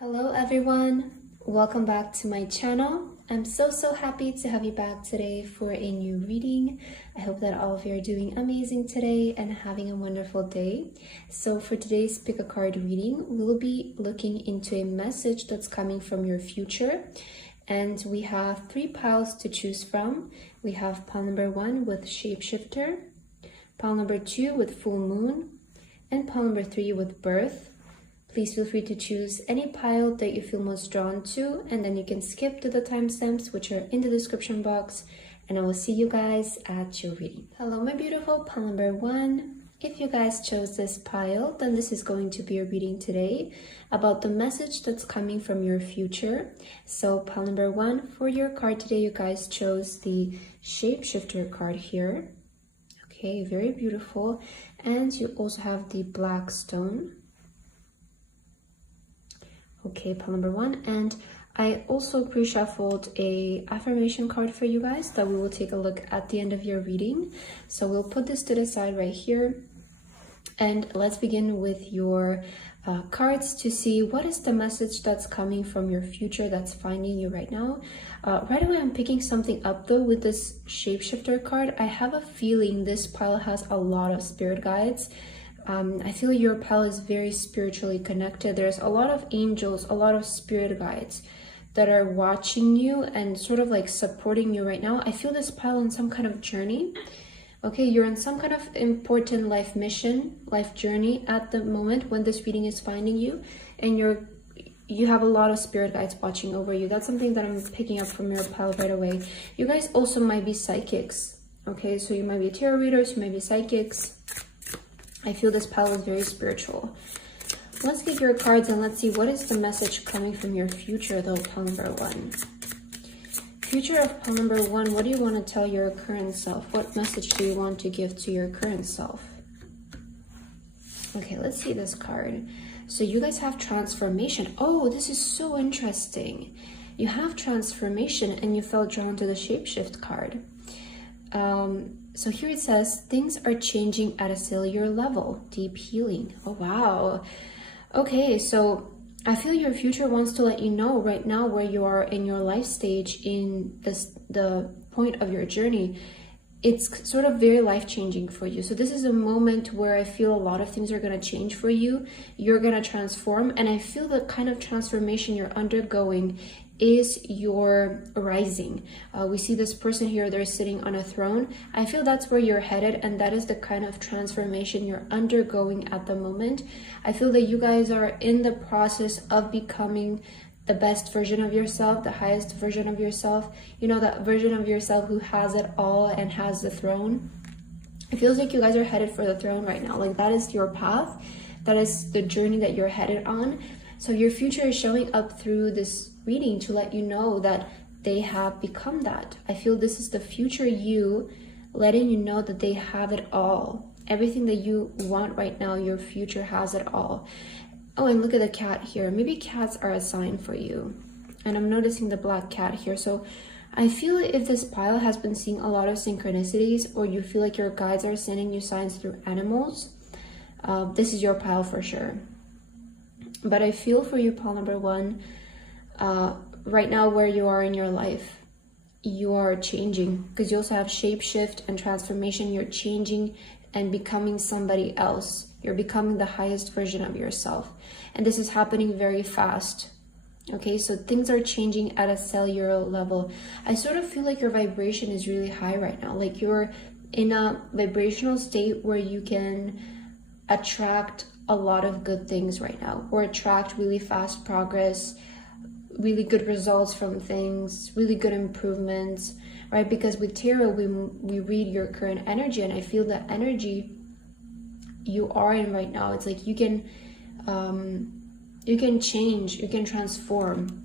Hello everyone, welcome back to my channel. I'm so happy to have you back today for a new reading. I hope that all of you are doing amazing today and having a wonderful day. So for today's pick a card reading, we'll be looking into a message that's coming from your future. And we have 3 piles to choose from. We have pile number 1 with Shapeshifter, pile number 2 with Full Moon, and pile number 3 with Birth. Please feel free to choose any pile that you feel most drawn to, and then you can skip to the timestamps which are in the description box, and I will see you guys at your reading. Hello my beautiful pile number 1. If you guys chose this pile, then this is going to be your reading today about the message that's coming from your future. So pile number 1, for your card today, you guys chose the Shapeshifter card here. Okay, very beautiful. And you also have the Black Stone. Okay, pile number 1, and I also pre-shuffled a affirmation card for you guys that we will take a look at the end of your reading. So we'll put this to the side right here, and let's begin with your cards to see what is the message that's coming from your future that's finding you right now. Right away, I'm picking something up though with this Shapeshifter card. I have a feeling this pile has a lot of spirit guides. I feel your pile is very spiritually connected. There's a lot of angels, a lot of spirit guides that are watching you and sort of like supporting you right now. I feel this pile on some kind of journey. Okay, you're in some kind of important life mission, life journey at the moment when this reading is finding you, and you have a lot of spirit guides watching over you. That's something that I'm picking up from your pile right away. You guys also might be psychics. Okay, so you might be tarot readers, you might be psychics. I feel this pile is very spiritual. Let's get your cards and let's see what is the message coming from your future though, pile number 1. Future of pile number 1, what do you want to tell your current self? What message do you want to give to your current self? Okay, let's see this card. So you guys have transformation. Oh, this is so interesting. You have transformation and you felt drawn to the Shapeshift card. So here it says, things are changing at a cellular level, deep healing. Oh, wow. Okay, so I feel your future wants to let you know right now where you are in your life stage, in the point of your journey. It's sort of very life-changing for you. So this is a moment where I feel a lot of things are going to change for you. You're going to transform, and I feel the kind of transformation you're undergoing is your rising. We see this person here, they're sitting on a throne. I feel that's where you're headed, and that is the kind of transformation you're undergoing at the moment. I feel that you guys are in the process of becoming the best version of yourself, the highest version of yourself. You know, that version of yourself who has it all and has the throne. It feels like you guys are headed for the throne right now. Like that is your path. That is the journey that you're headed on. So your future is showing up through this reading to let you know that they have become that. I feel this is the future you letting you know that they have it all. Everything that you want right now, your future has it all. Oh, and look at the cat here. Maybe cats are a sign for you. And I'm noticing the black cat here. So I feel if this pile has been seeing a lot of synchronicities, or you feel like your guides are sending you signs through animals, this is your pile for sure. But I feel for you, pile number 1, right now where you are in your life, you are changing, because you also have shapeshift and transformation. You're changing and becoming somebody else. You're becoming the highest version of yourself. And this is happening very fast. Okay, so things are changing at a cellular level. I sort of feel like your vibration is really high right now. Like you're in a vibrational state where you can attract a lot of good things right now, or attract really fast progress, really good results from things, really good improvements, right? Because with tarot, we read your current energy, and I feel the energy you are in right now. It's like you can change, you can transform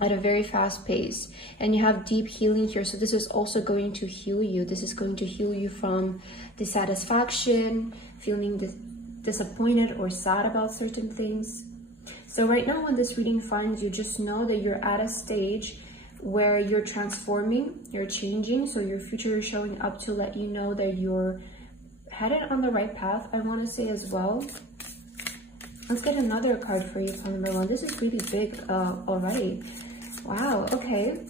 at a very fast pace, and you have deep healing here. So this is also going to heal you. This is going to heal you from dissatisfaction, feeling disappointed or sad about certain things. So right now when this reading finds you, just know that you're at a stage where you're transforming, you're changing. So your future is showing up to let you know that you're headed on the right path, I want to say as well. Let's get another card for you, pile number 1. This is really big already. Wow, okay.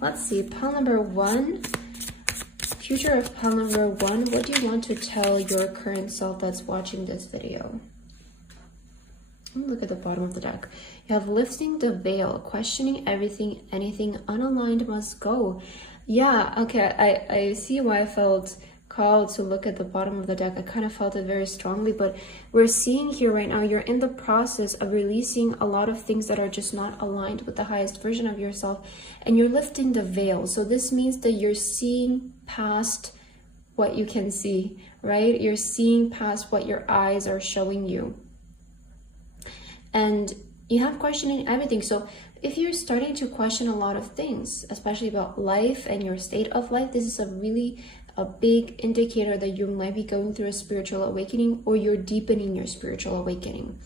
Let's see, pile number 1. Future of pile number 1. What do you want to tell your current self that's watching this video? Look at the bottom of the deck. You have lifting the veil, questioning everything, anything unaligned must go. Yeah, okay, I see why I felt called to look at the bottom of the deck. I kind of felt it very strongly, but we're seeing here right now, you're in the process of releasing a lot of things that are just not aligned with the highest version of yourself, and you're lifting the veil. So this means that you're seeing past what you can see, right? You're seeing past what your eyes are showing you. And you have questioning everything. So if you're starting to question a lot of things, especially about life and your state of life, this is a big indicator that you might be going through a spiritual awakening, or you're deepening your spiritual awakening.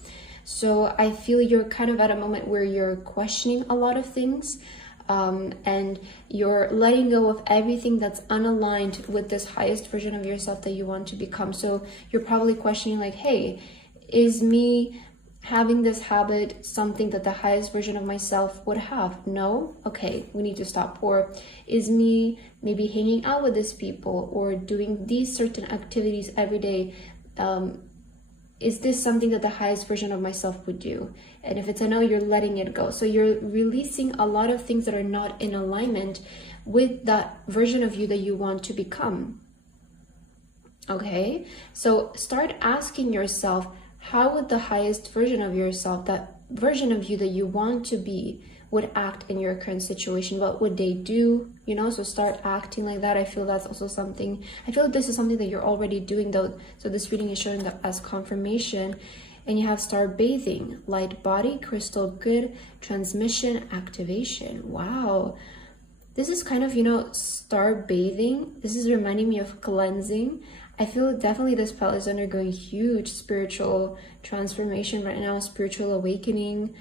So I feel you're kind of at a moment where you're questioning a lot of things, and you're letting go of everything that's unaligned with this highest version of yourself that you want to become. So you're probably questioning like, hey, is me having this habit something that the highest version of myself would have? No? Okay, we need to stop. Or is me maybe hanging out with these people or doing these certain activities every day, is this something that the highest version of myself would do? And if it's a no, you're letting it go. So you're releasing a lot of things that are not in alignment with that version of you that you want to become. Okay, so start asking yourself, how would the highest version of yourself, that version of you that you want to be, would act in your current situation? What would they do? You know, so start acting like that. I feel that's also something, I feel like this is something that you're already doing though. So this reading is showing up as confirmation. And you have start bathing, light body, crystal grid, transmission, activation. Wow. This is kind of, you know, start bathing. This is reminding me of cleansing. I feel definitely this pile is undergoing huge spiritual transformation right now, spiritual awakening.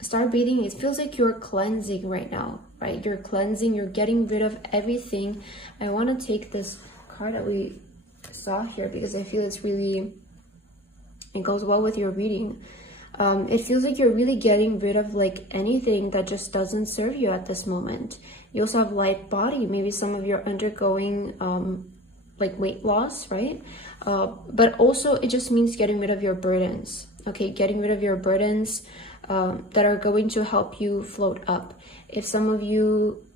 Start bathing, it feels like you're cleansing right now, right? You're cleansing, you're getting rid of everything. I want to take this card that we saw here because I feel it's really, it goes well with your reading. It feels like you're really getting rid of like anything that just doesn't serve you at this moment. You also have light body. Maybe some of you are undergoing like weight loss, right? But also it just means getting rid of your burdens, okay? Getting rid of your burdens that are going to help you float up. If some of you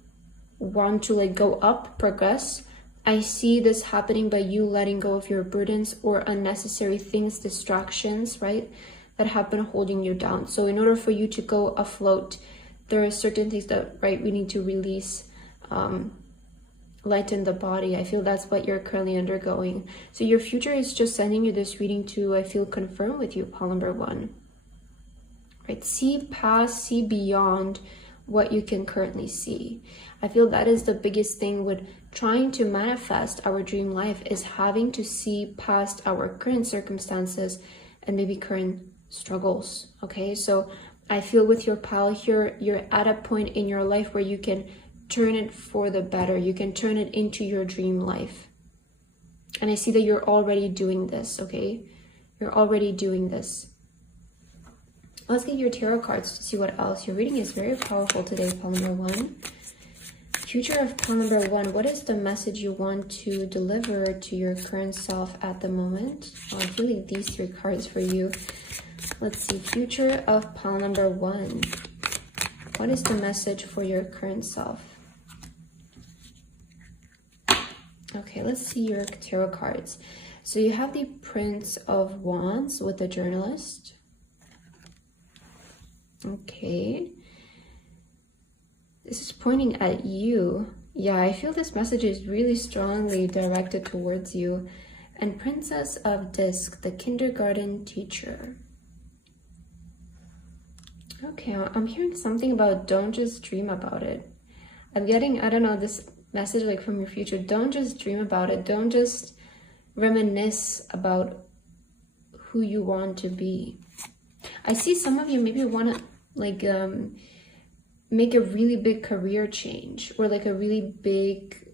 want to like go up, progress, I see this happening by you letting go of your burdens or unnecessary things, distractions, right? That have been holding you down. So in order for you to go afloat, there are certain things that, right, we need to release, lighten the body. I feel that's what you're currently undergoing. So your future is just sending you this reading to, I feel, confirm with you, pile number 1. Right? See past, see beyond what you can currently see. I feel that is the biggest thing with trying to manifest our dream life, is having to see past our current circumstances and maybe current struggles. Okay, so I feel with your pile here, you're at a point in your life where you can turn it for the better. You can turn it into your dream life. And I see that you're already doing this, okay? You're already doing this. Let's get your tarot cards to see what else. Your reading is very powerful today, pile number 1. Future of pile number 1. What is the message you want to deliver to your current self at the moment? Oh, I feel like these 3 cards for you. Let's see. Future of pile number 1. What is the message for your current self? Okay, let's see your tarot cards. So you have the Prince of Wands with the Journalist. Okay. This is pointing at you. Yeah, I feel this message is really strongly directed towards you. And Princess of Disc, the kindergarten teacher. Okay, I'm hearing something about don't just dream about it. I'm getting, I don't know, this message like from your future. Don't just dream about it. Don't just reminisce about who you want to be. I see some of you maybe want to like make a really big career change or like a really big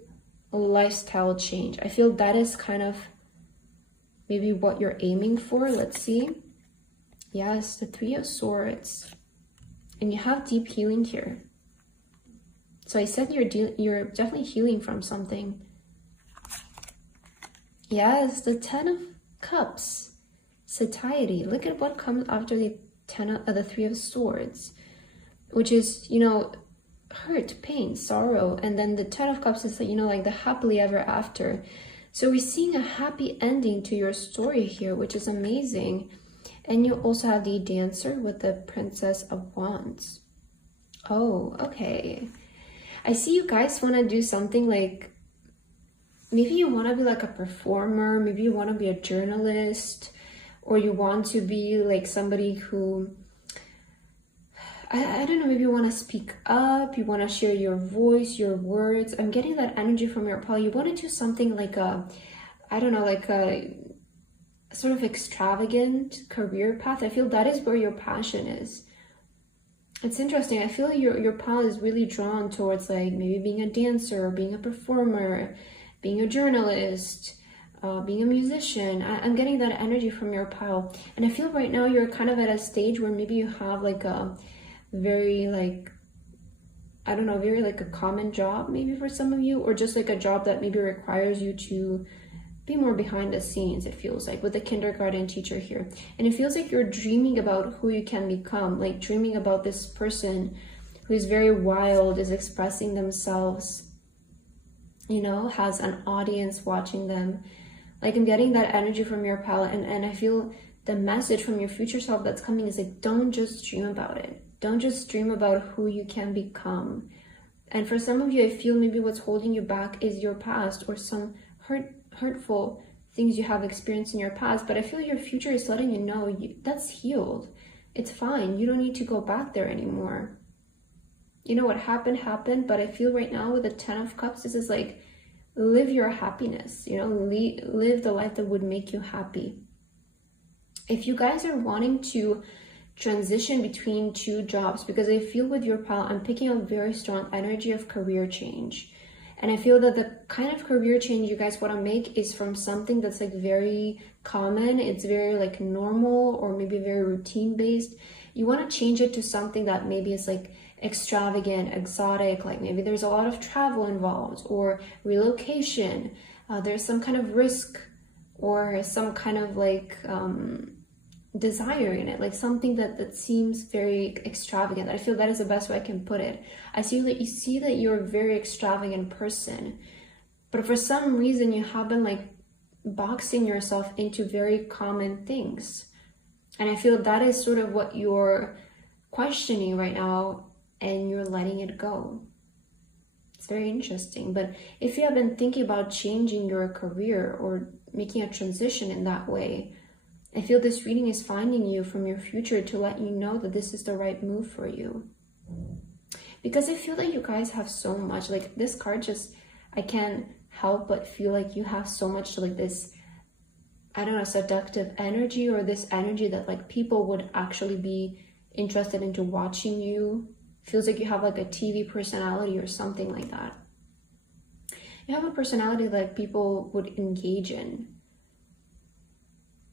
lifestyle change. I feel that is kind of maybe what you're aiming for. Let's see. Yes, the Three of Swords. And you have deep healing here. So I said you're definitely healing from something. Yes, the Ten of Cups. Satiety. Look at what comes after the Three of Swords, which is, you know, hurt, pain, sorrow. And then the Ten of Cups is, you know, like the happily ever after. So we're seeing a happy ending to your story here, which is amazing. And you also have the Dancer with the Princess of Wands. Oh, okay. I see you guys want to do something like, maybe you want to be like a performer, maybe you want to be a journalist, or you want to be like somebody who, I don't know, maybe you want to speak up, you want to share your voice, your words. I'm getting that energy from your pal. You want to do something like a, I don't know, like a sort of extravagant career path. I feel that is where your passion is. It's interesting. I feel your pal is really drawn towards like maybe being a dancer, being a performer, being a journalist, being a musician. I'm getting that energy from your pal. And I feel right now you're kind of at a stage where maybe you have like a very like, I don't know, very like a common job maybe for some of you, or just like a job that maybe requires you to be more behind the scenes, it feels like, with the kindergarten teacher here. And it feels like you're dreaming about who you can become, like dreaming about this person who is very wild, is expressing themselves, you know, has an audience watching them. Like I'm getting that energy from your pal, and I feel the message from your future self that's coming is like, don't just dream about it. Don't just dream about who you can become. And for some of you, I feel maybe what's holding you back is your past or some hurtful things you have experienced in your past. But I feel your future is letting you know that's healed. It's fine. You don't need to go back there anymore. You know, what happened, but I feel right now with the Ten of Cups, this is like, live your happiness, you know, live the life that would make you happy. If you guys are wanting to transition between two jobs, because I feel with your pal, I'm picking up very strong energy of career change. And I feel that the kind of career change you guys want to make is from something that's like very common, it's very like normal, or maybe very routine based. You want to change it to something that maybe is like extravagant, exotic, like maybe there's a lot of travel involved, or relocation, there's some kind of risk, or some kind of like desire in it, like something that seems very extravagant. I feel that is the best way I can put it. I see that you see that you're a very extravagant person, but for some reason you have been like boxing yourself into very common things. And I feel that is sort of what you're questioning right now, and you're letting it go. It's very interesting. But if you have been thinking about changing your career or making a transition in that way, I feel this reading is finding you from your future to let you know that this is the right move for you. Because I feel that you guys have so much, like this card just, I can't help but feel like you have so much like this, I don't know, seductive energy, or this energy that like people would actually be interested into watching you. Feels like you have like a TV personality or something like that. You have a personality that people would engage in.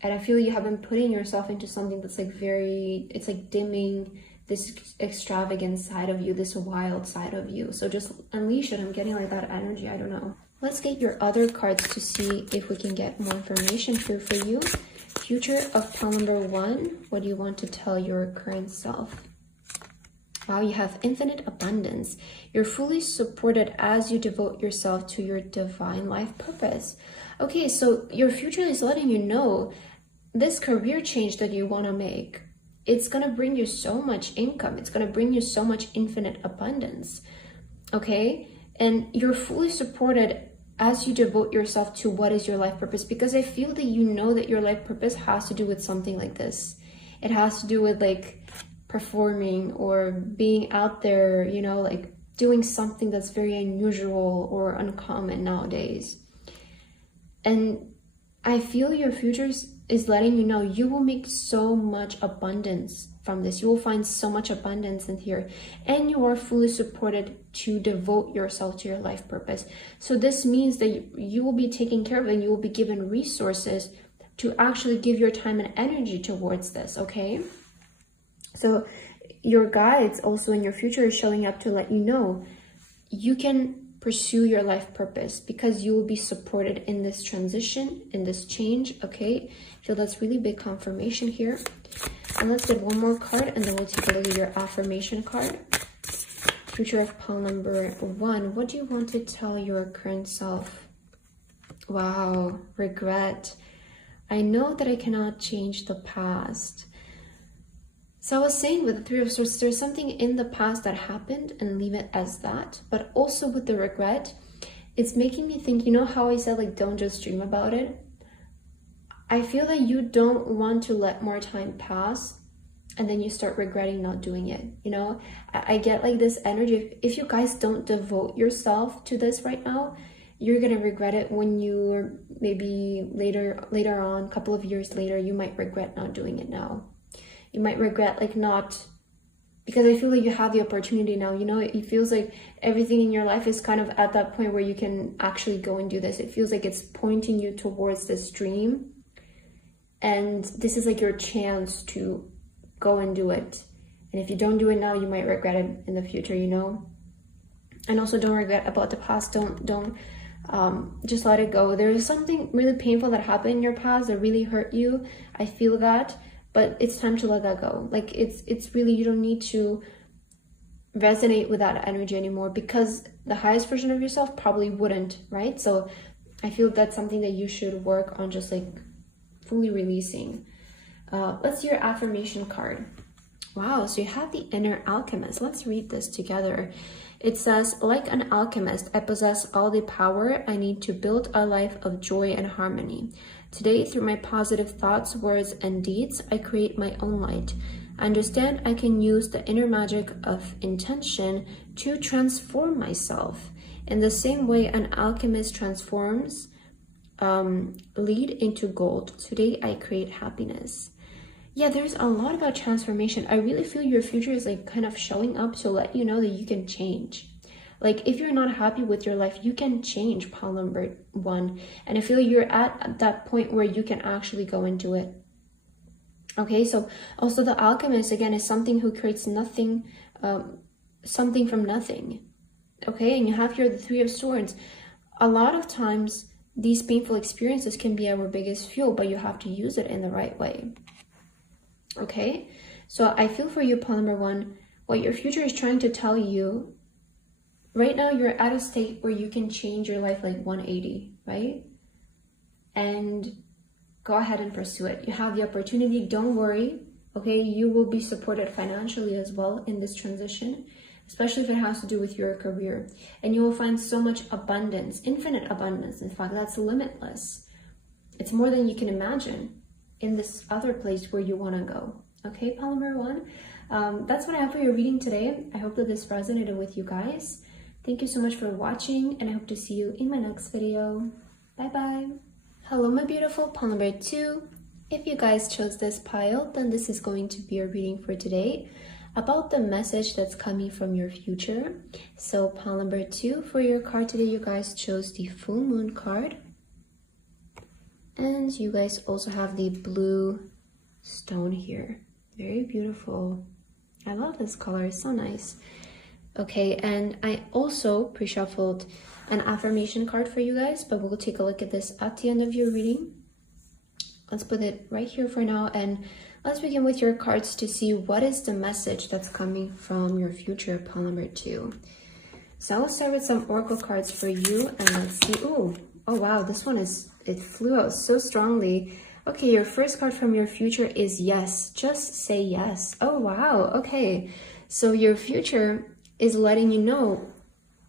And I feel you have been putting yourself into something that's like very, it's like dimming this extravagant side of you, this wild side of you. So just unleash it. I'm getting like that energy. I don't know. Let's get your other cards to see if we can get more information here for you. Future of pile number 1. What do you want to tell your current self? Wow, you have infinite abundance. You're fully supported as you devote yourself to your divine life purpose. Okay, so your future is letting you know this career change that you want to make, it's going to bring you so much income. It's going to bring you so much infinite abundance. Okay, and you're fully supported as you devote yourself to what is your life purpose, because I feel that you know that your life purpose has to do with something like this. It has to do with like performing or being out there, you know, like doing something that's very unusual or uncommon nowadays. And I feel your future is letting you know you will make so much abundance from this. You will find so much abundance in here, and you are fully supported to devote yourself to your life purpose. So this means that you will be taken care of, and you will be given resources to actually give your time and energy towards this, okay? So your guides also in your future is showing up to let you know you can pursue your life purpose because you will be supported in this transition, in this change, okay? I feel that's really big confirmation here. And let's get one more card and then we'll take a look at your affirmation card. Future of pile number 1. What do you want to tell your current self? Wow, regret. I know that I cannot change the past. So I was saying with the Three of Swords, there's something in the past that happened and leave it as that. But also with the regret, it's making me think, you know how I said, like, don't just dream about it? I feel that you don't want to let more time pass and then you start regretting not doing it. You know, I get like this energy. If you guys don't devote yourself to this right now, you're going to regret it when you're maybe later on, a couple of years later, you might regret not doing it now. You might regret like not, because I feel like you have the opportunity now, you know, it feels like everything in your life is kind of at that point where you can actually go and do this. It feels like it's pointing you towards this dream. And this is like your chance to go and do it. And if you don't do it now, you might regret it in the future, you know. And also don't regret about the past. Don't just let it go. There is something really painful that happened in your past that really hurt you. I feel that. But it's time to let that go. Like it's really, you don't need to resonate with that energy anymore because the highest version of yourself probably wouldn't, right? So I feel that's something that you should work on, just like fully releasing. Let's see your affirmation card. Wow, so you have the inner alchemist. Let's read this together. It says, like an alchemist, I possess all the power I need to build a life of joy and harmony. Today, through my positive thoughts, words, and deeds, I create my own light. I understand I can use the inner magic of intention to transform myself. In the same way an alchemist transforms lead into gold. Today, I create happiness. Yeah, there's a lot about transformation. I really feel your future is like kind of showing up to let you know that you can change. Like if you're not happy with your life, you can change, pile number 1. And I feel you're at that point where you can actually go and do it. Okay, so also the alchemist, again, is something who creates nothing, something from nothing. Okay, and you have here the Three of Swords. A lot of times, these painful experiences can be our biggest fuel, but you have to use it in the right way. Okay, so I feel for you, pile number 1, what your future is trying to tell you. Right now, you're at a state where you can change your life like 180, right? And go ahead and pursue it. You have the opportunity. Don't worry, okay? You will be supported financially as well in this transition, especially if it has to do with your career. And you will find so much abundance, infinite abundance. In fact, that's limitless. It's more than you can imagine in this other place where you want to go. Okay, pile number 1. That's what I have for your reading today. I hope that this resonated with you guys. Thank you so much for watching, and I hope to see you in my next video. Bye-bye. Hello, my beautiful pile number 2. If you guys chose this pile, then this is going to be your reading for today about the message that's coming from your future. So pile number 2, for your card today, you guys chose the full moon card. And you guys also have the blue stone here. Very beautiful. I love this color, it's so nice. Okay, and I also pre-shuffled an affirmation card for you guys, but we'll take a look at this at the end of your reading. Let's put it right here for now, and let's begin with your cards to see what is the message that's coming from your future, pile number 2. So I'll start with some oracle cards for you, and let's see. Oh wow, this one it flew out so strongly. Okay, your first card from your future is yes. Just say yes. Oh wow, okay. So your future is letting you know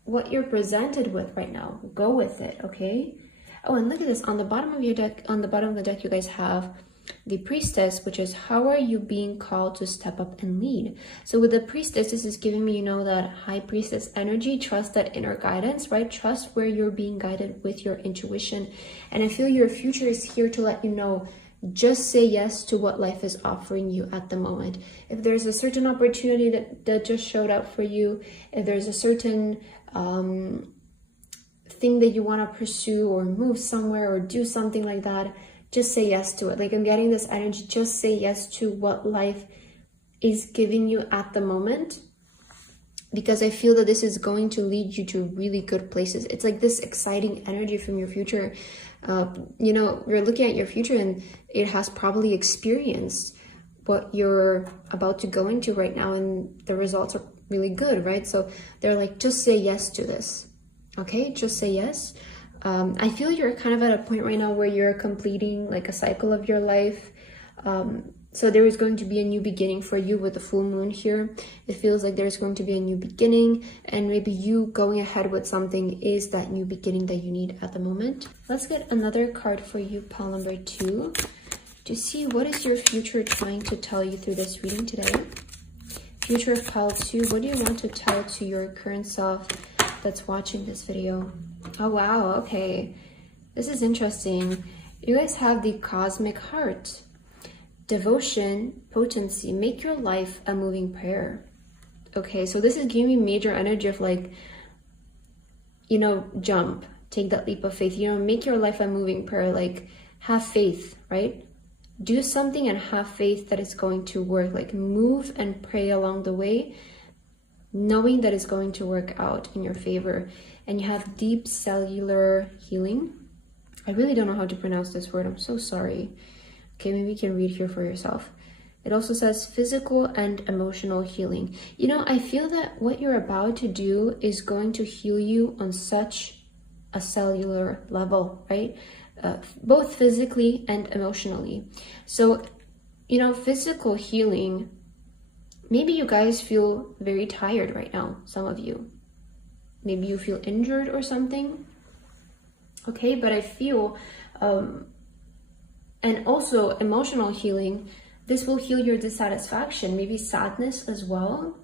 what you're presented with right now. Go with it, okay? Oh, and look at this. On the bottom of your deck, on the bottom of the deck, you guys have the Priestess, which is how are you being called to step up and lead? So with the Priestess, this is giving me, you know, that High Priestess energy. Trust that inner guidance, right? Trust where you're being guided with your intuition. And I feel your future is here to let you know, just say yes to what life is offering you at the moment. If there's a certain opportunity that just showed up for you, if there's a certain thing that you want to pursue or move somewhere or do something like that, just say yes to it. Like I'm getting this energy, just say yes to what life is giving you at the moment, because I feel that this is going to lead you to really good places. It's like this exciting energy from your future. You know, you're looking at your future and it has probably experienced what you're about to go into right now, and the results are really good, right? So they're like, just say yes to this. Okay, just say yes. I feel you're kind of at a point right now where you're completing like a cycle of your life. So there is going to be a new beginning for you with the full moon here. It feels like there's going to be a new beginning, and maybe you going ahead with something is that new beginning that you need at the moment. Let's get another card for you, pile number 2, to see what is your future trying to tell you through this reading today. Future of pile 2, what do you want to tell to your current self that's watching this video? Oh wow, okay, this is interesting. You guys have the cosmic heart. Devotion, potency, make your life a moving prayer. Okay, so this is giving me major energy of like, you know, jump, take that leap of faith, you know, make your life a moving prayer. Like have faith, right? Do something and have faith that it's going to work. Like move and pray along the way, knowing that it's going to work out in your favor. And you have deep cellular healing. I really don't know how to pronounce this word, I'm so sorry. Okay, maybe you can read here for yourself. It also says physical and emotional healing. You know, I feel that what you're about to do is going to heal you on such a cellular level, right? Both physically and emotionally. So, you know, physical healing, maybe you guys feel very tired right now, some of you. Maybe you feel injured or something. Okay, but I feel... and also emotional healing, this will heal your dissatisfaction, maybe sadness as well.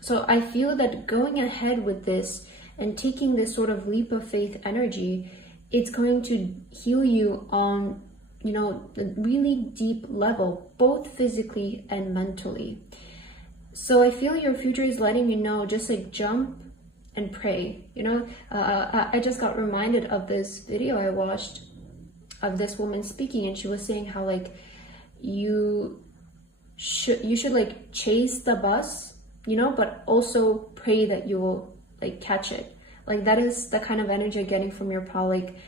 So I feel that going ahead with this and taking this sort of leap of faith energy, it's going to heal you on, you know, a really deep level, both physically and mentally. So I feel your future is letting you know, just like jump and pray. You know, I just got reminded of this video I watched of this woman speaking, and she was saying how like you should like chase the bus, you know, but also pray that you will like catch it. Like that is the kind of energy I'm getting from your pal. Like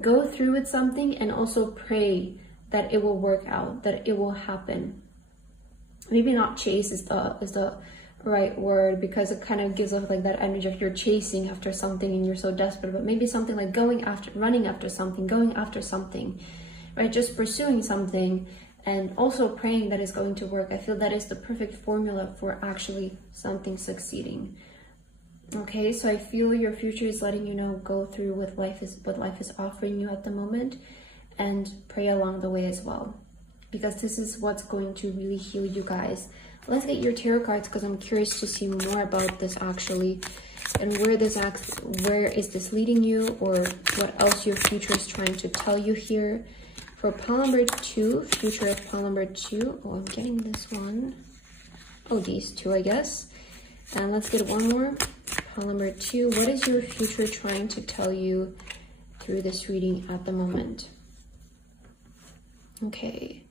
go through with something and also pray that it will work out, that it will happen. Maybe not chase is the right word, because it kind of gives off like that energy of you're chasing after something and you're so desperate, but maybe something like running after something, right? Just pursuing something and also praying that it's going to work. I feel that is the perfect formula for actually something succeeding. Okay, so I feel your future is letting you know, go through with what life is offering you at the moment, and pray along the way as well, because this is what's going to really heal you guys. Let's get your tarot cards, because I'm curious to see more about this actually, and where is this leading you, or what else your future is trying to tell you here. For pile number 2, future of pile number 2. Oh, I'm getting this one. Oh, these two, I guess. And let's get one more. Pile number 2. What is your future trying to tell you through this reading at the moment? Okay,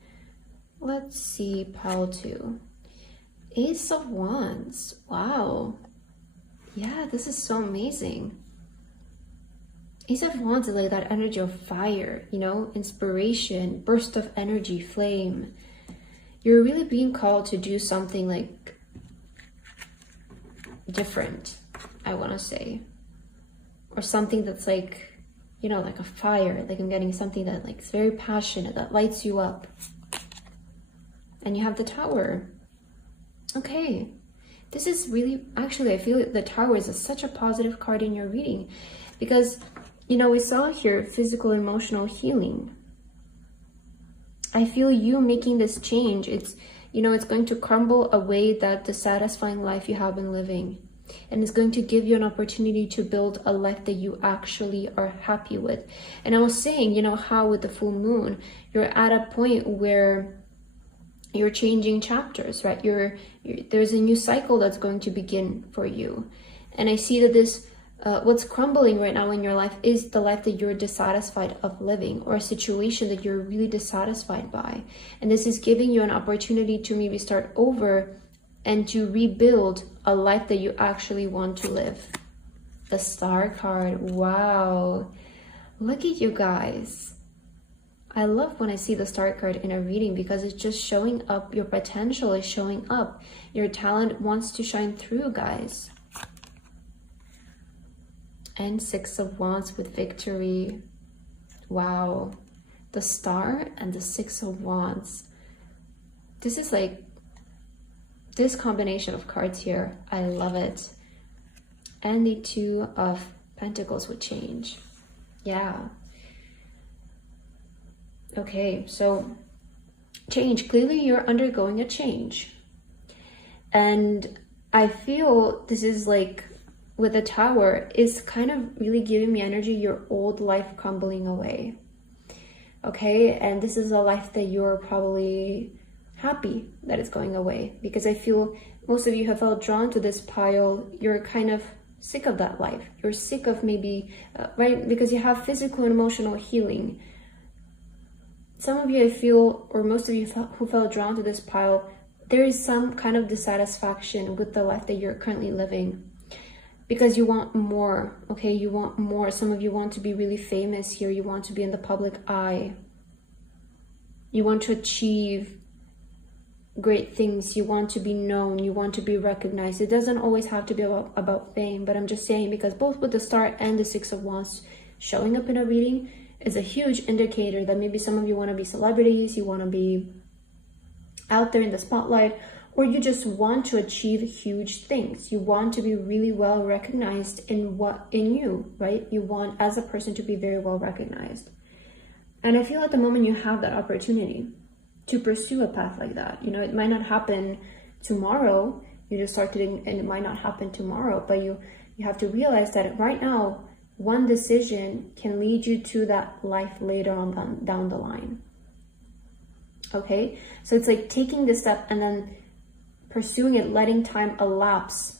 let's see pile 2. Ace of Wands. Wow. Yeah, this is so amazing. Ace of Wands is like that energy of fire, you know, inspiration, burst of energy, flame. You're really being called to do something like different, I want to say. Or something that's like, you know, like a fire. Like I'm getting something that like is very passionate, that lights you up. And you have the Tower. Okay, this is really, actually, I feel the Tower is such a positive card in your reading, because, you know, we saw here physical, emotional healing. I feel you making this change. It's, you know, it's going to crumble away that dissatisfying life you have been living, and it's going to give you an opportunity to build a life that you actually are happy with. And I was saying, you know, how with the full moon, you're at a point where you're changing chapters, right? There's a new cycle that's going to begin for you. And I see that this what's crumbling right now in your life is the life that you're dissatisfied of living, or a situation that you're really dissatisfied by. And this is giving you an opportunity to maybe start over and to rebuild a life that you actually want to live. The Star card. Wow. Look at you guys. I love when I see the Star card in a reading, because it's just showing up. Your potential is showing up. Your talent wants to shine through, guys. And Six of Wands with victory. Wow. The Star and the Six of Wands. This is like, this combination of cards here, I love it. And the Two of Pentacles with change. Yeah. Okay, so change. Clearly you're undergoing a change. And I feel this is like, with the Tower, is kind of really giving me energy, your old life crumbling away. Okay, and this is a life that you're probably happy that it's going away, because I feel most of you have felt drawn to this pile. You're kind of sick of that life. You're sick of maybe, right? Because you have physical and emotional healing. Some of you, I feel, or most of you who felt drawn to this pile, there is some kind of dissatisfaction with the life that you're currently living, because you want more. Okay, you want more. Some of you want to be really famous here. You want to be in the public eye. You want to achieve great things. You want to be known. You want to be recognized. It doesn't always have to be about fame, but I'm just saying, because both with the Star and the Six of Wands showing up in a reading is a huge indicator that maybe some of you want to be celebrities, you want to be out there in the spotlight, or you just want to achieve huge things. You want to be really well recognized in you, right? You want, as a person, to be very well recognized. And I feel at the moment you have that opportunity to pursue a path like that. You know, it might not happen tomorrow. You just started and it might not happen tomorrow, but you have to realize that right now, one decision can lead you to that life later on down the line. Okay, so it's like taking this step and then pursuing it, letting time elapse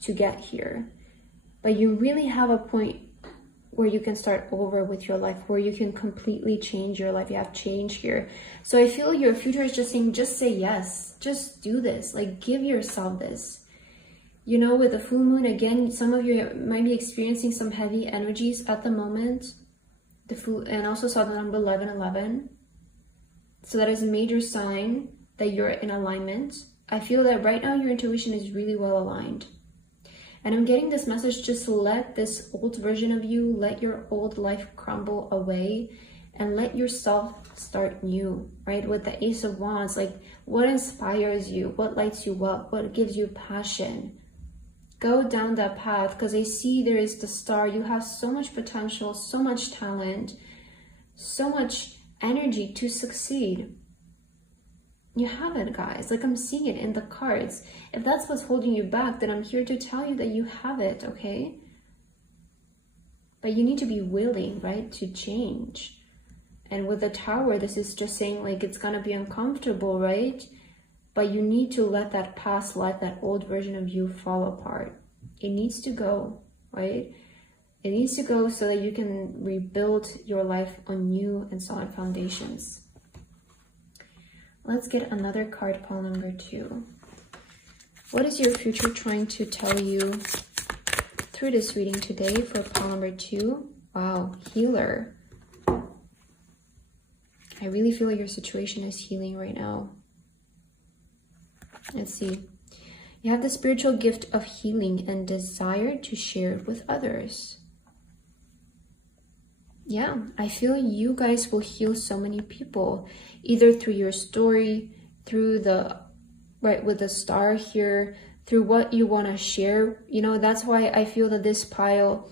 to get here. But you really have a point where you can start over with your life, where you can completely change your life. You have change here. So I feel your future is just saying, just say yes, just do this, like give yourself this. You know, with the full moon, again, some of you might be experiencing some heavy energies at the moment. The full, and also saw the number 1111. So that is a major sign that you're in alignment. I feel that right now your intuition is really well aligned. And I'm getting this message, just let this old version of you, let your old life crumble away and let yourself start new, right? With the Ace of Wands, like what inspires you? What lights you up? What gives you passion? Go down that path, because I see there is the Star. You have so much potential, so much talent, so much energy to succeed. You have it, guys. Like I'm seeing it in the cards. If that's what's holding you back, then I'm here to tell you that you have it, okay? But you need to be willing, right, to change. And with the Tower, this is just saying like it's gonna be uncomfortable, right? But you need to let that past life, that old version of you fall apart. It needs to go, right? It needs to go so that you can rebuild your life on new and solid foundations. Let's get another card, pile number 2. What is your future trying to tell you through this reading today for pile number 2? Wow, healer. I really feel like your situation is healing right now. Let's see. You have the spiritual gift of healing and desire to share it with others. Yeah, I feel you guys will heal so many people, either through your story, through the, right, with the Star here, through what you want to share. You know, that's why I feel that this pile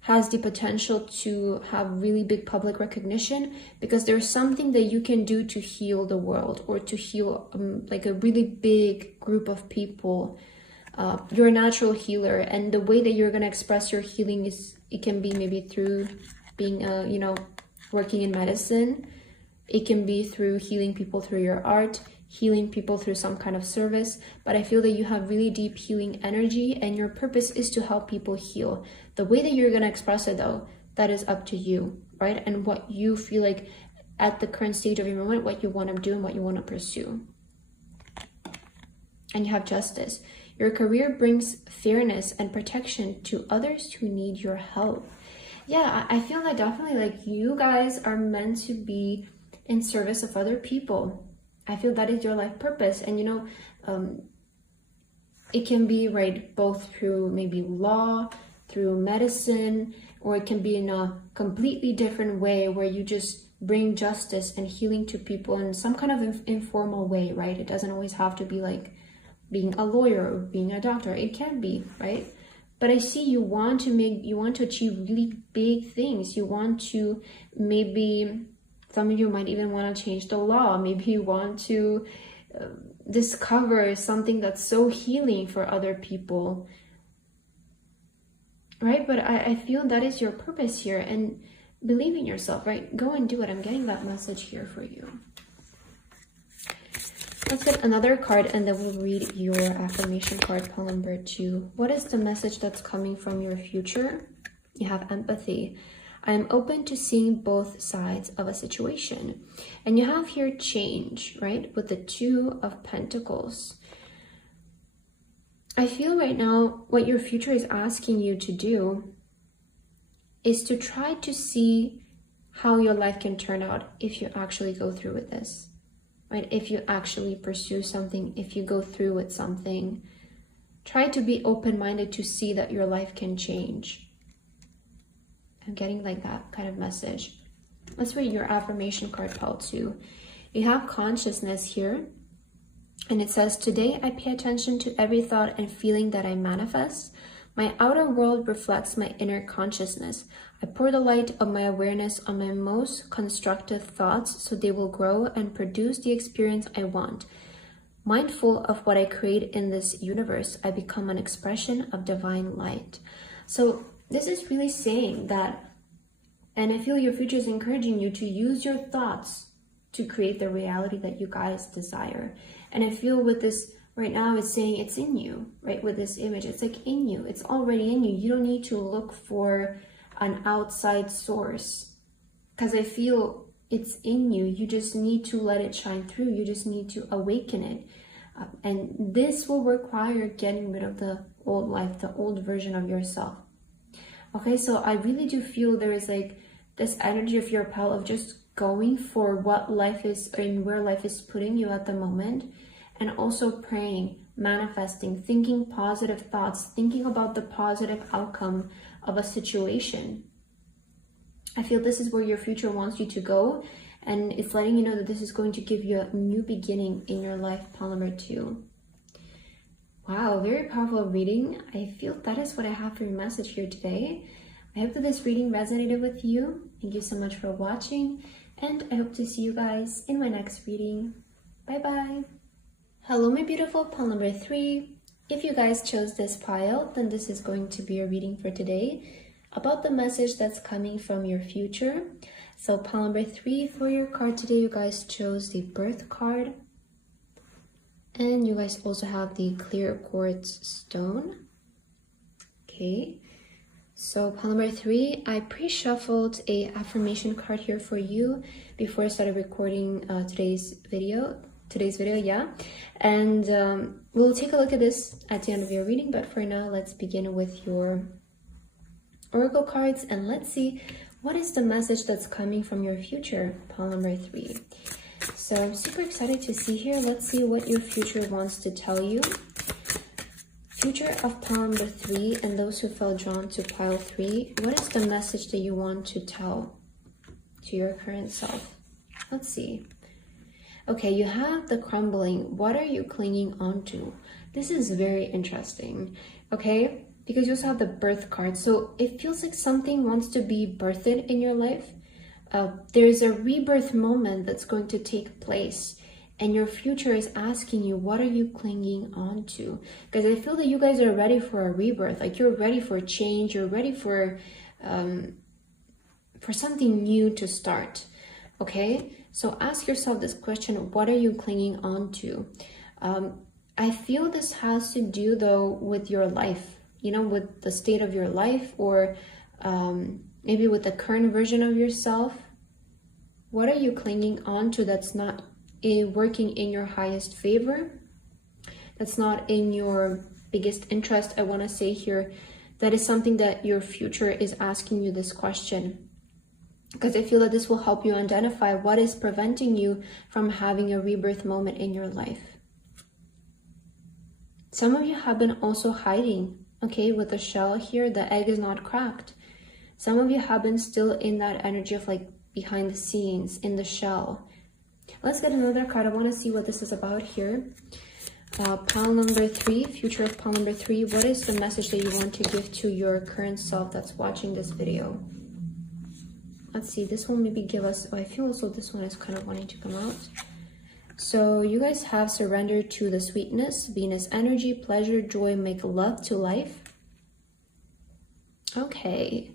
has the potential to have really big public recognition, because there's something that you can do to heal the world, or to heal like a really big group of people. You're a natural healer, and the way that you're going to express your healing is, it can be maybe through being you know, working in medicine. It can be through healing people through your art, healing people through some kind of service, but I feel that you have really deep healing energy and your purpose is to help people heal. The way that you're going to express it though, that is up to you, right? And what you feel like at the current stage of your moment, what you want to do and what you want to pursue. And you have justice. Your career brings fairness and protection to others who need your help. Yeah, I feel that definitely like you guys are meant to be in service of other people. I feel that is your life purpose. And you know, it can be right both through maybe law, through medicine, or it can be in a completely different way where you just bring justice and healing to people in some kind of informal way, right? It doesn't always have to be like being a lawyer or being a doctor. It can be, right? But I see you want to achieve really big things. You want to, maybe some of you might even want to change the law. Maybe you want to discover something that's so healing for other people, right? But I feel that is your purpose here, and believe in yourself, right? Go and do it. I'm getting that message here for you. Let's get another card and then we'll read your affirmation card, pile number 2. What is the message that's coming from your future? You have empathy. I am open to seeing both sides of a situation. And you have here change, right? With the 2 of Pentacles. I feel right now what your future is asking you to do is to try to see how your life can turn out if you actually go through with this. Right? If you actually pursue something, if you go through with something, try to be open-minded to see that your life can change. I'm getting like that kind of message. Let's read your affirmation card, pile 2. You have consciousness here, and it says, today I pay attention to every thought and feeling that I manifest. My outer world reflects my inner consciousness. I pour the light of my awareness on my most constructive thoughts so they will grow and produce the experience I want. Mindful of what I create in this universe, I become an expression of divine light. So this is really saying that, and I feel your future is encouraging you to use your thoughts to create the reality that you guys desire. And I feel with this right now, it's saying it's in you, right? With this image, it's like in you. It's already in you. You don't need to look for an outside source, because I feel it's in you. You just need to let it shine through. You just need to awaken it. And this will require getting rid of the old life, the old version of yourself. Okay, so I really do feel there is like this energy of your pile of just going for what life is and where life is putting you at the moment. And also praying, manifesting, thinking positive thoughts, thinking about the positive outcome of a situation. I feel this is where your future wants you to go. And it's letting you know that this is going to give you a new beginning in your life, pile number 2. Wow, very powerful reading. I feel that is what I have for your message here today. I hope that this reading resonated with you. Thank you so much for watching. And I hope to see you guys in my next reading. Bye-bye. Hello, my beautiful pile number 3. If you guys chose this pile, then this is going to be a reading for today about the message that's coming from your future. So pile number 3 for your card today, you guys chose the birth card. And you guys also have the clear quartz stone. Okay. So pile number 3, I pre-shuffled a affirmation card here for you before I started recording today's video, yeah. And we'll take a look at this at the end of your reading, but for now, let's begin with your oracle cards and let's see what is the message that's coming from your future, pile number 3. So I'm super excited to see here. Let's see what your future wants to tell you. Future of pile number 3 and those who felt drawn to pile 3, what is the message that you want to tell to your current self? Let's see. Okay, you have the crumbling. What are you clinging on to? This is very interesting, okay? Because you also have the birth card. So it feels like something wants to be birthed in your life. There's a rebirth moment that's going to take place. And your future is asking you, what are you clinging on to? Because I feel that you guys are ready for a rebirth. Like you're ready for change. You're ready for something new to start. Okay? So ask yourself this question, what are you clinging on to? I feel this has to do though with your life, you know, with the state of your life, or maybe with the current version of yourself. What are you clinging on to that's not working in your highest favor? That's not in your biggest interest, I want to say here. That is something that your future is asking you this question. Because I feel that this will help you identify what is preventing you from having a rebirth moment in your life. Some of you have been also hiding, okay, with the shell here. The egg is not cracked. Some of you have been still in that energy of like behind the scenes, in the shell. Let's get another card. I want to see what this is about here. Pile number 3, future of pile number 3. What is the message that you want to give to your current self that's watching this video? Let's see, this will maybe give us, I feel also this one is kind of wanting to come out. So you guys have surrendered to the sweetness, Venus energy, pleasure, joy, make love to life. Okay,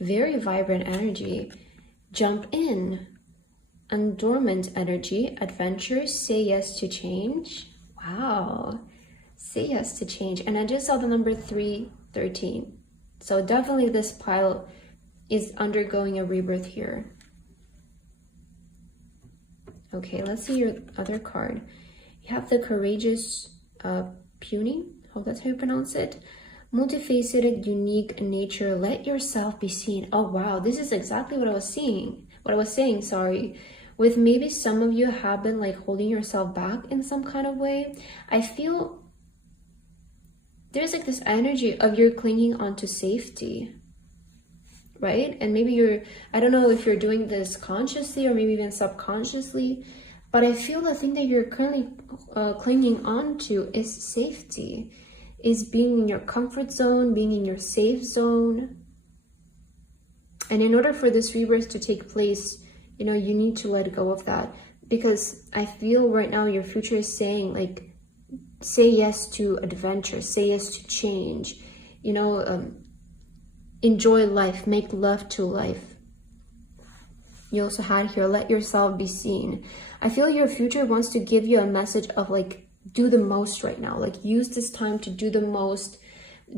very vibrant energy. Jump in, undormant energy, adventure, say yes to change. Wow, say yes to change. And I just saw the number 313. So definitely this pile is undergoing a rebirth here. Okay, let's see your other card. You have the courageous puny, hope that's how you pronounce it. Multifaceted, unique nature, let yourself be seen. Oh wow, this is exactly what I was saying, sorry. With maybe some of you have been like holding yourself back in some kind of way. I feel there's like this energy of you're clinging onto safety, right? And maybe I don't know if you're doing this consciously or maybe even subconsciously, but I feel the thing that you're currently clinging on to is safety, is being in your comfort zone, being in your safe zone. And in order for this rebirth to take place, you know, you need to let go of that, because I feel right now your future is saying like, say yes to adventure, say yes to change, you know, enjoy life, make love to life. You also had here, let yourself be seen. I feel your future wants to give you a message of like, do the most right now, like use this time to do the most,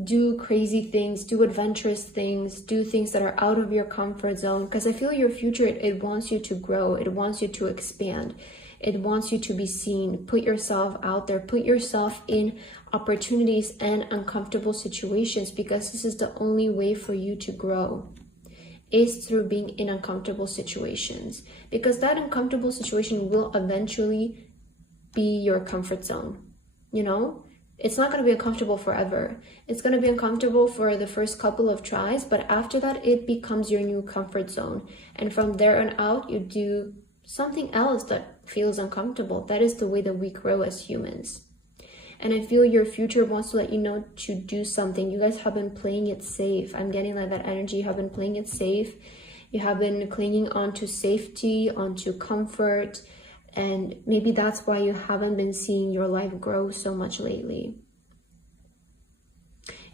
do crazy things, do adventurous things, do things that are out of your comfort zone. Because I feel your future, it wants you to grow, it wants you to expand, it wants you to be seen. Put yourself out there, put yourself in opportunities and uncomfortable situations, because this is the only way for you to grow, is through being in uncomfortable situations, because that uncomfortable situation will eventually be your comfort zone. You know, it's not going to be uncomfortable forever. It's going to be uncomfortable for the first couple of tries, but after that, it becomes your new comfort zone. And from there on out, you do something else that feels uncomfortable. That is the way that we grow as humans. And I feel your future wants to let you know to do something. You guys have been playing it safe. I'm getting like that energy. You have been playing it safe. You have been clinging onto safety, onto comfort. And maybe that's why you haven't been seeing your life grow so much lately.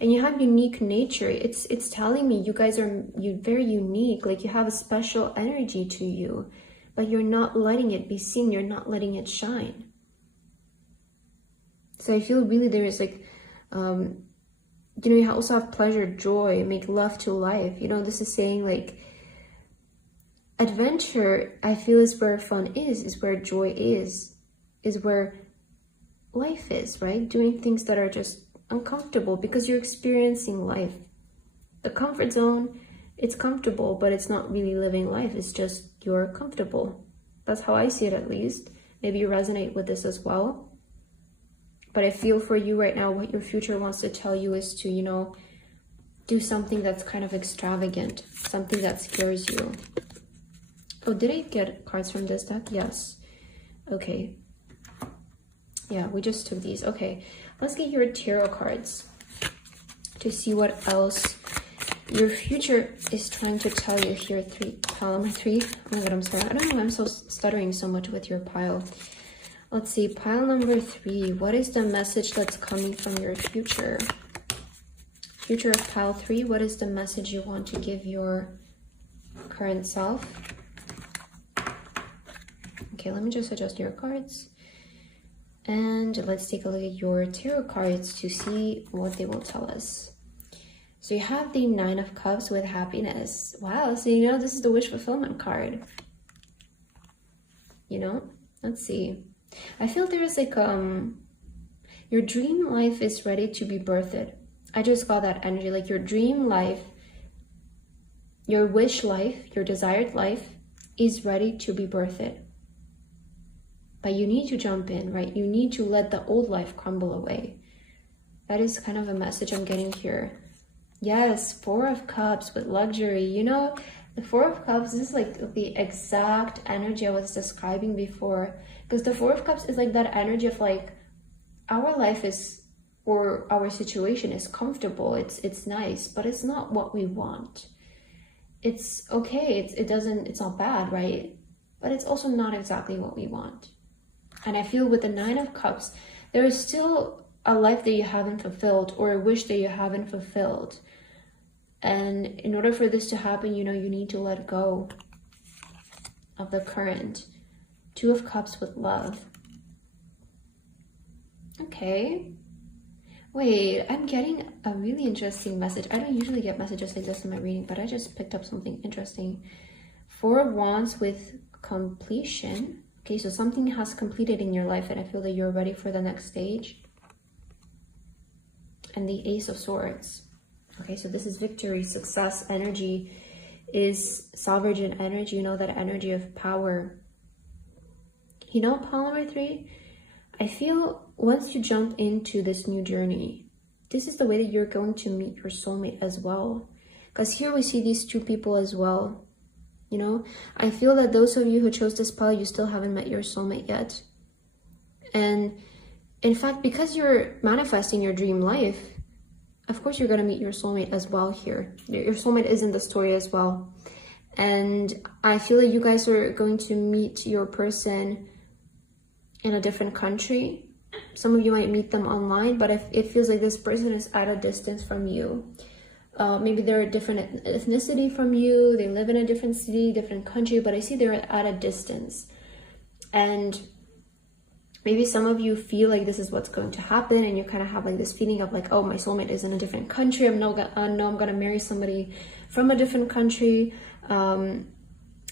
And you have unique nature. It's telling me you guys are very unique. Like you have a special energy to you, but you're not letting it be seen. You're not letting it shine. So I feel really there is like, you know, you also have pleasure, joy, make love to life. You know, this is saying like, adventure, I feel, is where fun is where joy is where life is, right? Doing things that are just uncomfortable because you're experiencing life. The comfort zone, it's comfortable, but it's not really living life. It's just you're comfortable. That's how I see it, at least. Maybe you resonate with this as well. But I feel for you right now, what your future wants to tell you is to, you know, do something that's kind of extravagant, something that scares you. Oh, did I get cards from this deck? Yes. Okay. Yeah, we just took these. Okay, let's get your tarot cards to see what else your future is trying to tell you here. Pile number 3. Oh my god, I'm sorry. I don't know why I'm so stuttering so much with your pile. Let's see, pile number 3. What is the message that's coming from your future? Future of pile 3. What is the message you want to give your current self? Okay, let me just adjust your cards. And let's take a look at your tarot cards to see what they will tell us. So you have the Nine of Cups with happiness. Wow, so you know this is the wish fulfillment card. You know, let's see. I feel there's like, your dream life is ready to be birthed. I just got that energy, like your dream life, your wish life, your desired life is ready to be birthed. But you need to jump in, right? You need to let the old life crumble away. That is kind of a message I'm getting here. Yes, Four of Cups with luxury. You know, the Four of Cups, this is like the exact energy I was describing before. Because the Four of Cups is like that energy of like, our life is, or our situation is comfortable, it's nice, but it's not what we want. It's okay, it's not bad, right? But it's also not exactly what we want. And I feel with the Nine of Cups, there is still a life that you haven't fulfilled or a wish that you haven't fulfilled. And in order for this to happen, you know, you need to let go of the current. Two of Cups with love. Okay. Wait, I'm getting a really interesting message. I don't usually get messages like this in my reading, but I just picked up something interesting. Four of Wands with completion. Okay, so something has completed in your life and I feel that you're ready for the next stage. And the Ace of Swords. Okay, so this is victory, success, energy is sovereign energy, you know, that energy of power. You know, pile number 3, I feel once you jump into this new journey, this is the way that you're going to meet your soulmate as well. Because here we see these two people as well. You know, I feel that those of you who chose this pile, you still haven't met your soulmate yet. And in fact, because you're manifesting your dream life, of course you're going to meet your soulmate as well here. Your soulmate is in the story as well. And I feel that you guys are going to meet your person in a different country. Some of you might meet them online, but it feels like this person is at a distance from you. Maybe they're a different ethnicity from you, they live in a different city, different country, but I see they're at a distance. And maybe some of you feel like this is what's going to happen, and you kind of have like this feeling of like, oh, my soulmate is in a different country, I'm gonna marry somebody from a different country.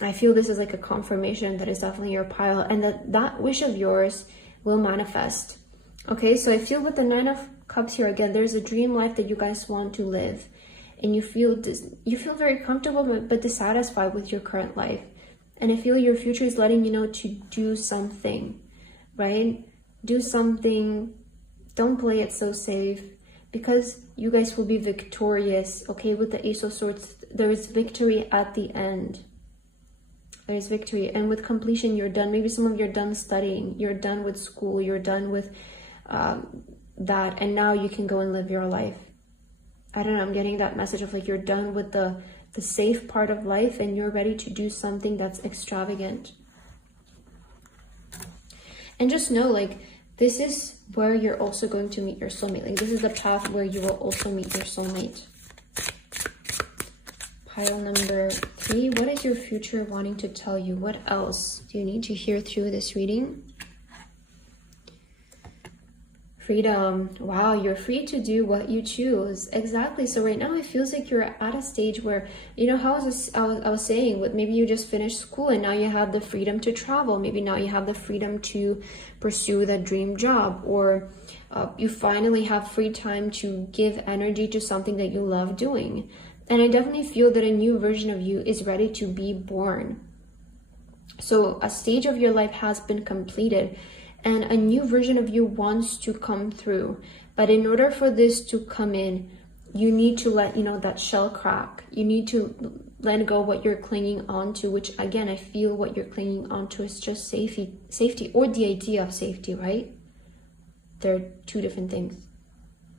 I feel this is like a confirmation that is definitely your pile, and that wish of yours will manifest. Okay, so I feel with the Nine of Cups here, again, there's a dream life that you guys want to live. And you feel very comfortable but dissatisfied with your current life. And I feel your future is letting you know to do something, right? Do something. Don't play it so safe, because you guys will be victorious. Okay, with the Ace of Swords, there is victory at the end. There is victory. And with completion, you're done. Maybe some of you are done studying. You're done with school. You're done with that. And now you can go and live your life. I don't know, I'm getting that message of like you're done with the safe part of life and you're ready to do something that's extravagant. And just know, like, this is where you're also going to meet your soulmate. Like, this is the path where you will also meet your soulmate. Pile number 3, what is your future wanting to tell you? What else do you need to hear through this reading? Freedom. Wow, you're free to do what you choose. Exactly. So right now it feels like you're at a stage where, you know, how I was saying, with maybe you just finished school and now you have the freedom to travel. Maybe now you have the freedom to pursue that dream job, or you finally have free time to give energy to something that you love doing. And I definitely feel that a new version of you is ready to be born. So a stage of your life has been completed, and a new version of you wants to come through. But in order for this to come in, you need to let, you know, that shell crack. You need to let go of what you're clinging on to, which again, I feel what you're clinging on to is just safety, or the idea of safety, right? They're two different things.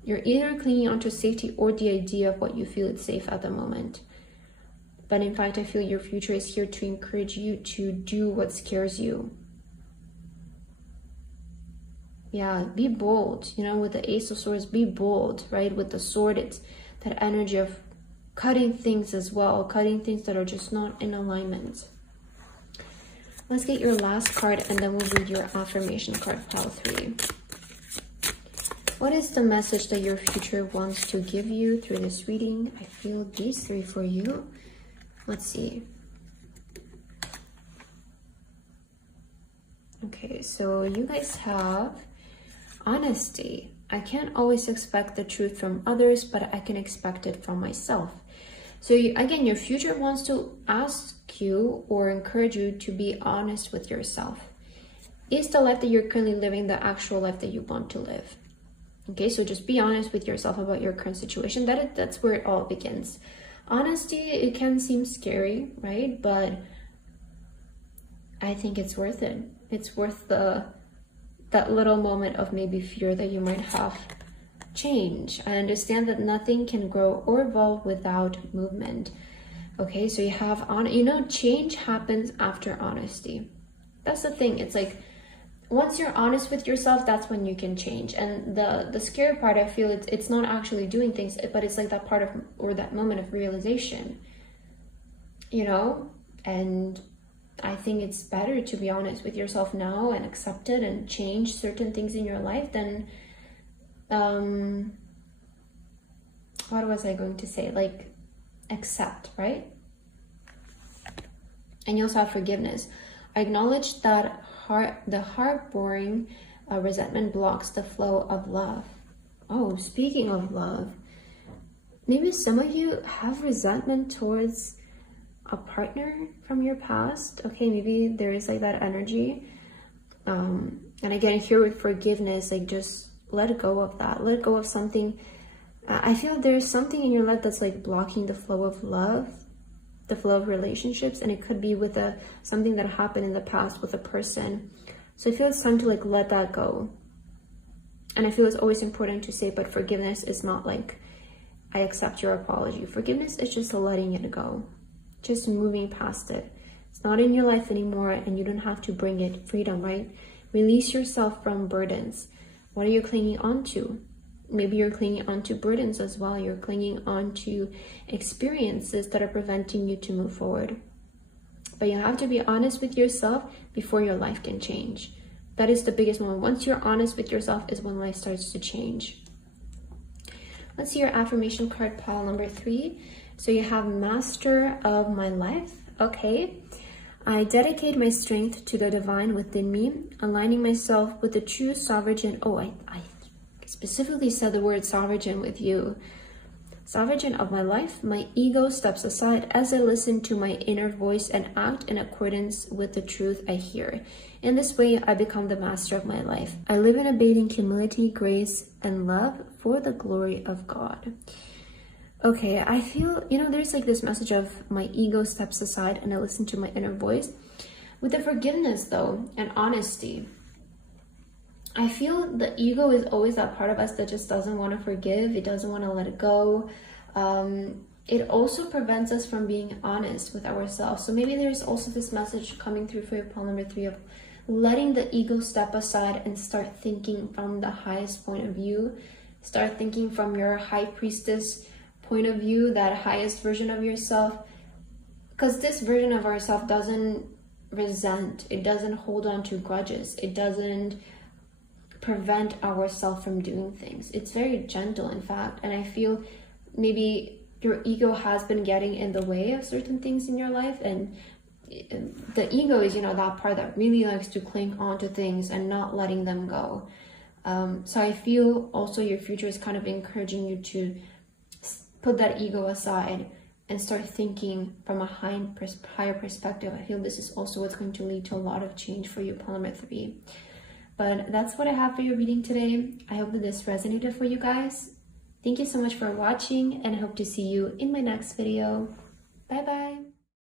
You're either clinging on to safety or the idea of what you feel is safe at the moment. But in fact, I feel your future is here to encourage you to do what scares you. Yeah, be bold, you know, with the Ace of Swords, be bold, right? With the sword, it's that energy of cutting things as well, cutting things that are just not in alignment. Let's get your last card and then we'll read your affirmation card, pile 3. What is the message that your future wants to give you through this reading? I feel these 3 for you. Let's see. Okay, so you guys have honesty. I can't always expect the truth from others, but I can expect it from myself. So again, your future wants to ask you or encourage you to be honest with yourself. Is the life that you're currently living the actual life that you want to live? Okay, so just be honest with yourself about your current situation. That's where it all begins. Honesty, it can seem scary, right? But I think it's worth it. It's worth that little moment of maybe fear that you might have. Change. I understand that nothing can grow or evolve without movement. Okay, so you have change happens after honesty. That's the thing. It's like, once you're honest with yourself, that's when you can change. And the scary part, I feel it's not actually doing things, but it's like that part of, or that moment of realization, and I think it's better to be honest with yourself now and accept it and change certain things in your life than, what was I going to say? Like, accept, right? And you also have forgiveness. I acknowledge that the harboring resentment blocks the flow of love. Oh, speaking of love, maybe some of you have resentment towards a partner from your past. Okay, maybe there is like that energy. And again, here with forgiveness, like just let go of that. Let go of something. I feel there's something in your life that's like blocking the flow of love, the flow of relationships, and it could be with something that happened in the past with a person. So I feel it's time to like let that go. And I feel it's always important to say, but forgiveness is not like I accept your apology. Forgiveness is just letting it go, just moving past it. It's not in your life anymore, and you don't have to bring it. Freedom, right? Release yourself from burdens. What are you clinging on to? Maybe you're clinging on to burdens as well. You're clinging on to experiences that are preventing you to move forward. But you have to be honest with yourself before your life can change. That is the biggest moment. Once you're honest with yourself is when life starts to change. Let's see your affirmation card, pile number 3. So you have Master of my life. Okay. I dedicate my strength to the divine within me, aligning myself with the true sovereign. Oh, I specifically said the word sovereign with you. Sovereign of my life, my ego steps aside as I listen to my inner voice and act in accordance with the truth I hear. In this way, I become the master of my life. I live in abating humility, grace, and love for the glory of God. Okay, I feel, there's like this message of my ego steps aside and I listen to my inner voice. With the forgiveness though, and honesty, I feel the ego is always that part of us that just doesn't want to forgive. It doesn't want to let it go. It also prevents us from being honest with ourselves. So maybe there's also this message coming through for your pile number 3 of letting the ego step aside and start thinking from the highest point of view. Start thinking from your high priestess point of view, that highest version of yourself. Because this version of ourself doesn't resent. It doesn't hold on to grudges. It doesn't prevent ourselves from doing things. It's very gentle, in fact. And I feel maybe your ego has been getting in the way of certain things in your life, and the ego is, that part that really likes to cling on to things and not letting them go. So I feel also your future is kind of encouraging you to put that ego aside and start thinking from a higher perspective. I feel this is also what's going to lead to a lot of change for you, pile number 3. But that's what I have for your reading today. I hope that this resonated for you guys. Thank you so much for watching, and I hope to see you in my next video. Bye bye.